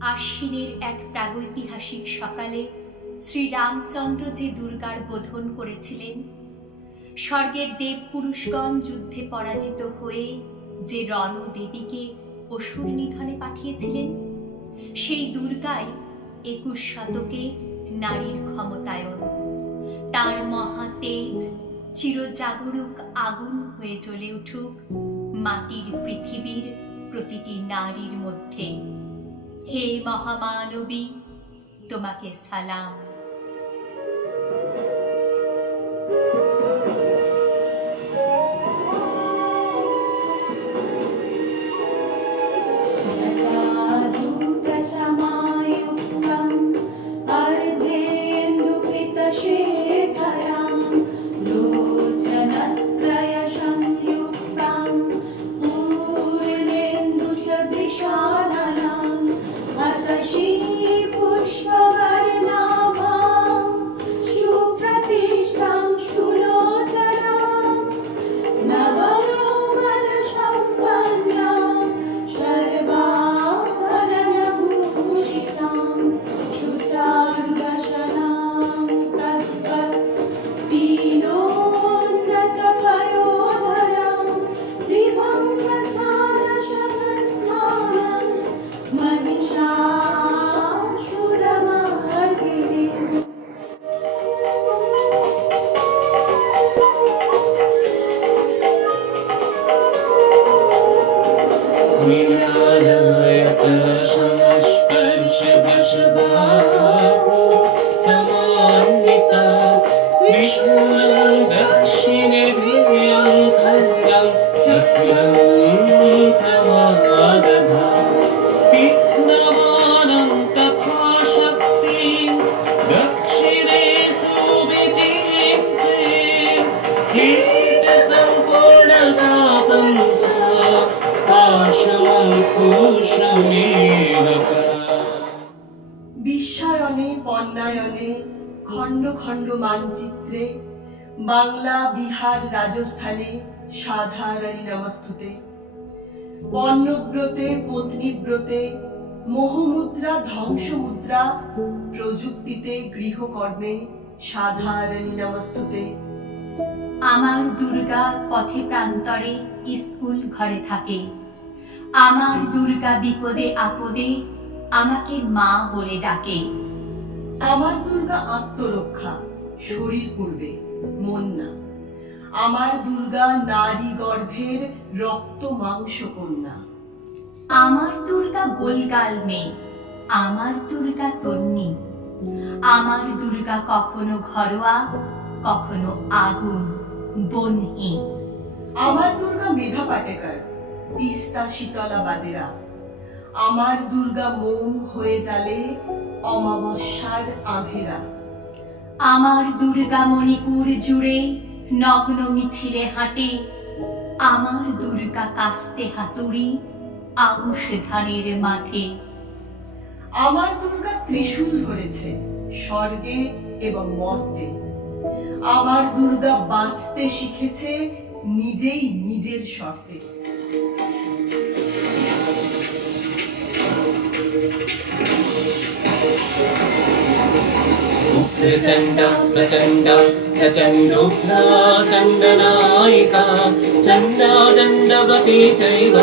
আশ্বিনের এক প্রাগৈতিহাসিক সকালে শ্রীরামচন্দ্র যে দুর্গার বোধন করেছিলেন, স্বর্গের দেব পুরুষগণ যুদ্ধে পরাজিত হয়ে যে রণ দেবীকে অসুর নিধনে পাঠিয়েছিলেন, সেই দুর্গাই একুশ শতকে নারীর ক্ষমতায়ন। তার মহা তেজ চিরজাগরুক আগুন হয়ে জ্বলে উঠুক মাটির পৃথিবীর প্রতিটি নারীর মধ্যে। হে মহামানবী তোমাকে সালাম। money. বন্যায়নে খণ্ড খণ্ড মানচিত্রে বাংলা, বিহার, রাজস্থানে সাধারণী নমস্তুতে। পণ্যব্রতে, পত্নীব্রতে, মোহমুদ্রা, ধ্বংসমুদ্রা প্রযুক্তিতে, গৃহকর্মে সাধারণী নমস্তুতে। আমার দুর্গা পথে প্রান্তরে স্কুল ঘরে থাকে। আমার দুর্গা বিপদে আপদে আমাকে মা বলে ডাকে। আমার দুর্গা আত্মরক্ষা, শরীর পূর্বে, মন না। আমার দুর্গা নারী গর্ভের রক্ত মাংস কন্যা। আমার দুর্গা গোলগাল মেয়ে, আমার দুর্গা তন্নি। আমার দুর্গা কখনো ঘরোয়া, কখনো আগুন বনহী আমার দুর্গা মেধা পাটেকার, তিস্তা শীতলা বাদেরা। আমার দুর্গা মোম হয়ে জালে অমাবস্যার আধেরা আমার দুর্গা মণিপুর জুড়ে নগ্ন মিছিলে হাঁটে, আমার দুর্গা কাস্তে হাতুড়ি আউশ ধানের মাঠে। আমার দুর্গা ত্রিশূল ধরেছে স্বর্গে এবং মর্তে। আমার দুর্গা বাঁচতে শিখেছে নিজেই নিজের শর্তে। चण्ड प्रचण्ड च चण्डोभ्रा चण्डा चण्डवती चैव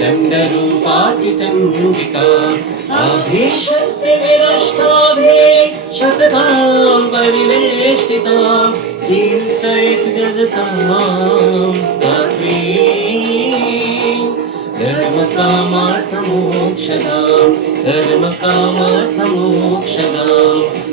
चण्डरूपाति चण्डिका। अभिशक्ति विरष्टाभि शतका परिवेष्टिता। चिन्तयितु जगता धर्मकामार्थमोक्षदा कामार्थ मोक्षदा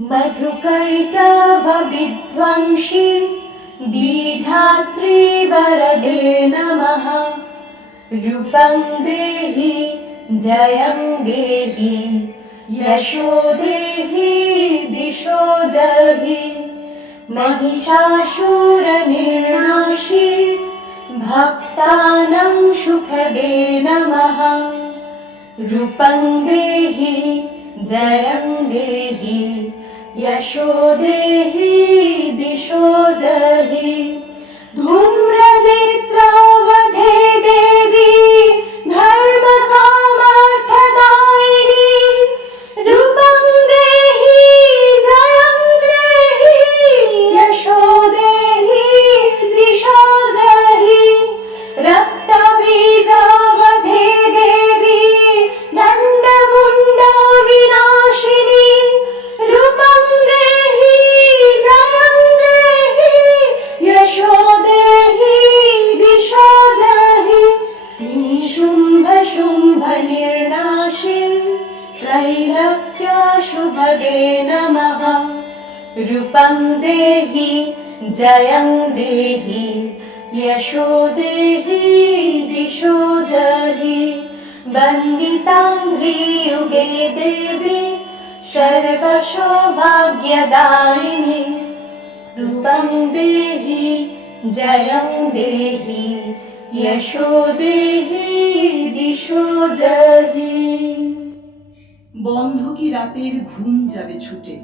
मधुकैटभविध्वंसि विधात्री वरदे नमः। रूपं देहि जयं देहि यशो देहि दिशो जहि। महिषासुरनिर्णाशि भक्तानां सुखदे नमः। रूपं देहि जयं देहि यशोदेहि दिशो जहि। रूपं देहि जयं देहि यशो देहि दिशो जहि वन्दिताङ्घ्रियुगे देवी सर्वसौभाग्यदायिनी रूपं देहि जयं देहि यशो देहि दिशो जहि বন্ধ কি রাতের ঘুম যাবে ছুটে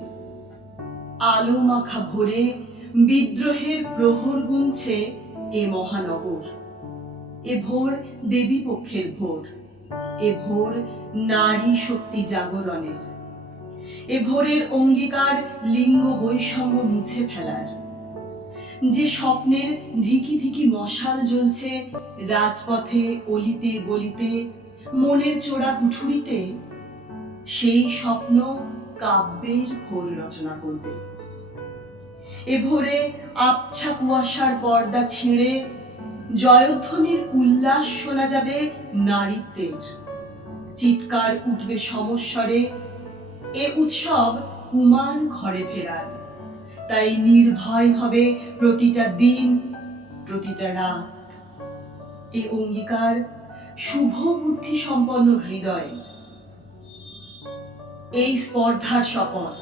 আলো মাখা ভোরে বিদ্রোহের প্রহর গুনছে এ মহানগর। এ ভোর দেবী পক্ষের ভোর। এ ভোর নারী শক্তি জাগরণের। এ ভোরের অঙ্গীকার লিঙ্গ বৈষম্য মুছে ফেলার। যে স্বপ্নের ধিকি ধিকি মশাল জ্বলছে রাজপথে অলিতে গলিতে, মনের চোরা কুঠুরিতে, সেই স্বপ্ন কাব্যের ভোর রচনা করবে। এ ভোরে আবছা কুয়াশার পর্দা ছিঁড়ে জয়ধ্বনির উল্লাস শোনা যাবে নারীত্বের। চিৎকার উঠবে সমস্বরে, এ উৎসব উমার ঘরে ফেরার। তাই নির্ভয় হবে প্রতিটা দিন, প্রতিটা রাত। এ অঙ্গীকার শুভ বুদ্ধি সম্পন্ন হৃদয়ের। এই স্পর্ধার শপথ,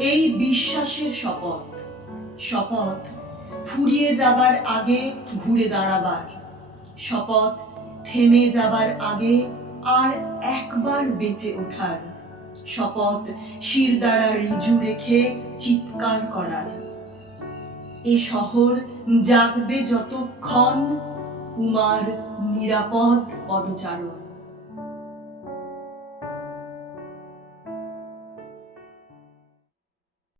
এই বিশ্বাসের শপথ শপথ, ফুরিয়ে যাবার আগে ঘুরে দাঁড়াবার। শপথ, থেমে যাবার আগে আর একবার বেঁচে ওঠার। শপথ, শির দ্বারা রিজু রেখে চিৎকার করার। এ শহর জাগবে যতক্ষণ উমার নিরাপদ পদচারণ।